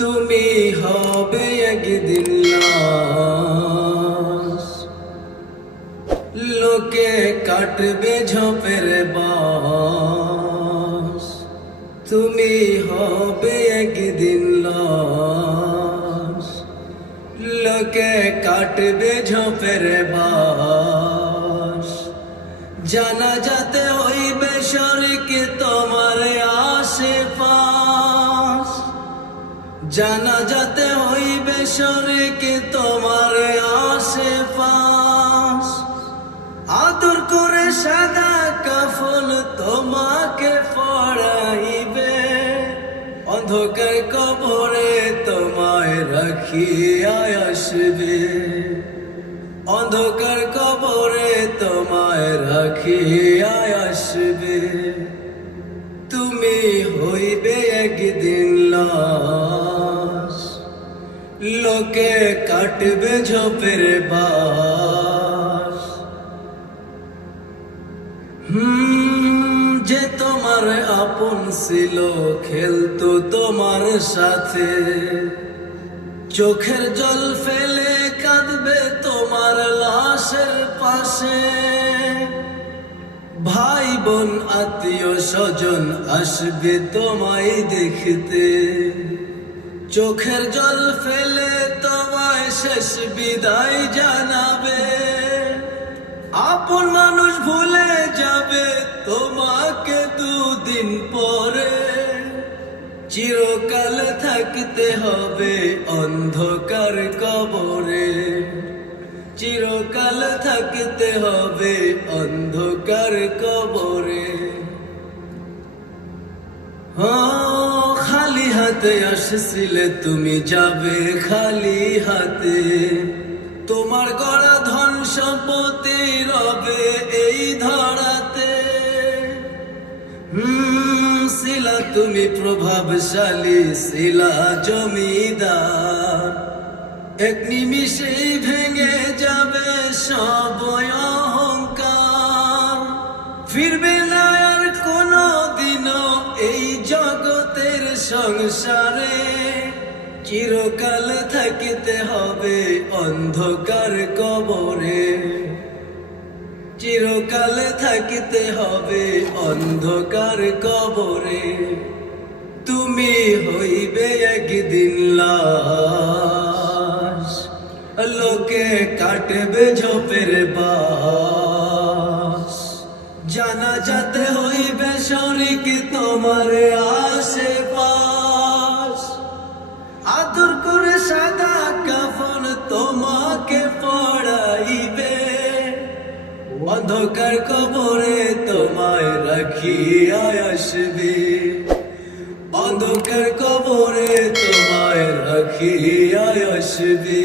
তুমি হবে একদিন লাশ, লোকে কাটবে ঝোপের বাঁশ। তুমি হবে একদিন লাশ, লোকে কাটবে ঝোপের বাঁশ। জানাজাতে হইবে শরীক তোমার আশেপাশ, জানাজাতে হইবে শরীক তোমার আশেপাশ। আদর করে সাদা কাফন তোমাকে পরাইবে, অন্ধকার কবরে তোমায় রাখিয়া আসবে, অন্ধকার কবরে তোমায় রাখিয়া আসবে। তুমি হইবে একদিন লাশ, লোকে কাটবে ঝোপের বাঁশ। যে তোমার আপন ছিল, খেলতো তোমার সাথে, চোখের জল ফেলে কাঁদবে তোমার লাশের পাশে। ভাই বোন আত্মীয় স্বজন আসবে তোমায় দেখতে, চোখের জল ফেলে তোমায় শেষ বিদায় জানাবে। আপন মানুষ ভুলে যাবে তোমাকে দুদিন পরে, চিরকাল থাকতে হবে অন্ধকার কবরে, চিরকাল থাকতে হবে অন্ধকার কবরে। খালি হাতে আসছিলে তুমি, যাবে খালি হাতে। তোমার গড়া ধন সম্পত্তি রবে এই ধরাতে। শিলা তুমি প্রভাবশালী, শিলা জমিদার, এক নিমিষেই ভেঙে যাবে সব অহংকার। ফিরবে না আর কোনো দিনও এই জগতের সংসারে, চিরকাল থাকতে হবে অন্ধকার কবরে, চিরকাল থাকতে হবে অন্ধকার কবরে। তুমি হইবে একদিন লাশ, লোকে কাটবে ঝোপের বাঁশ। জানাজাতে হইবে শরীক তোমার আশেপাশ, আদর করে সাদা কাফন তোমাকে পরাইবে, অন্ধকার কবরে তোমায় রাখিয়া আসবে, অন্ধকার কবরে তোমায় রাখিয়া আসবে।